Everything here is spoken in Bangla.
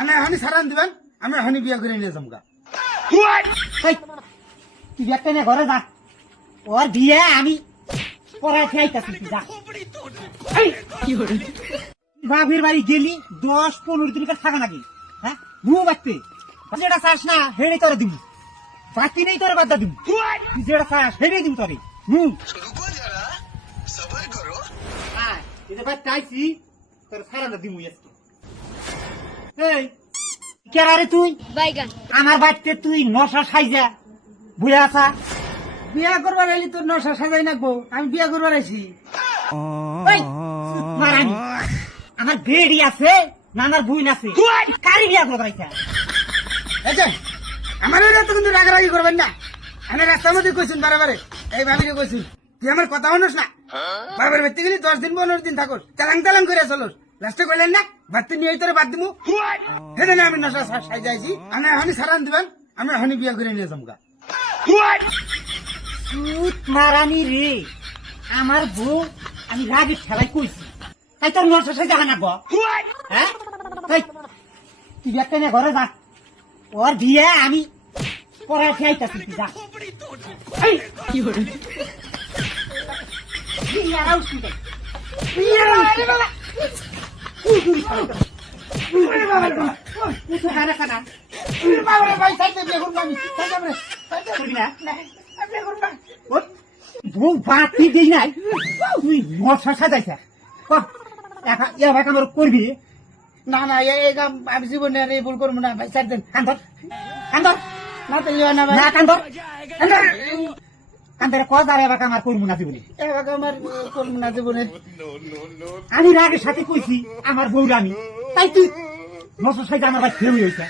আমি এখনই সারান দিবেন, আমি এখনই বিয়ে করে নিয়ে যাবো। এই, তুই একটা নিয়ে ঘরে যা, ওর বিয়ে আমি পড়ায় খাইতেছি, তুই যা। এই, বাপের বাড়ি গেলি 10-15 দিন থাকা নাকি? হ্যাঁ, ঘুমো বাড়তে যেটা চাস না হেড়ে তোরে দিব, বাকি নেই তোরে বাদ দিব, তুই যেটা চাস হেড়ে দিব তোরে। रुको जरा सबर करो। চাইছি তোর সারা দিব। এই কেরারে তুই বাইগান আমার বাড়িতে তুই নশা সাইজা বুঝে আসা? বিয়ে করবার এলি তোর নশা সাজাই নাকবো, আমি বিয়ে করবার আইছি। ওই, মারানি, আমার বেড়ি আছে, নানার বুইন আছে, কারি বিয়া করাইছা? আমার এরা তো কিন্তু রাগারাগি করবেন না। আমি রাস্তার মধ্যে কইছেন বারে বারে, এই ভাবিকে কইছি তুই আমার কথা শুনোস না, বাবার বাড়িতে গেলি 10 দিন 15 দিন থাকোস, তালাং তালাং করে চলোস, লাস্টে কইলেন না বাড়তে নিয়ে তোরে বাদ দিমু। সেদিন আমি নশা সাজাইছি, আমি এখনই সারান দিবেন, আমি এখনই বিয়ে করে নিয়ে যাবো। মারানি রে, আমার বউ আমি রাগে ঠেলাই কইছি, তাই তোর নশা সাইজা হানাব? হ্যাঁ, এই, তুই একটা নিয়ে ঘরে যা, ওর বিয়ে আমি পড়ায় খাইতেছি, তুই যা। এই, বিয়ারাও শুনে, বিয়ারাও শুনে বাবা। বউ বাতি দিই নাই, তুই মশা সাজাইছা আমার করবি না না, এই কাম আমি জীবনে আর এই ভুল করবো না ভাই, ছাড় দেন। কান্দর কান্দর না তেলি হয় না ভাই, না কান্দর কান্দর কান্দরে কদারে এবার আমার করবো না জীবনে। এবার আমার করবো না জীবনে। আমি রাগের সাথে কইছি আমার বউরা আমি, তাই তুই মশা সাইজা আমার ভাই ফেরুই হয়েছে।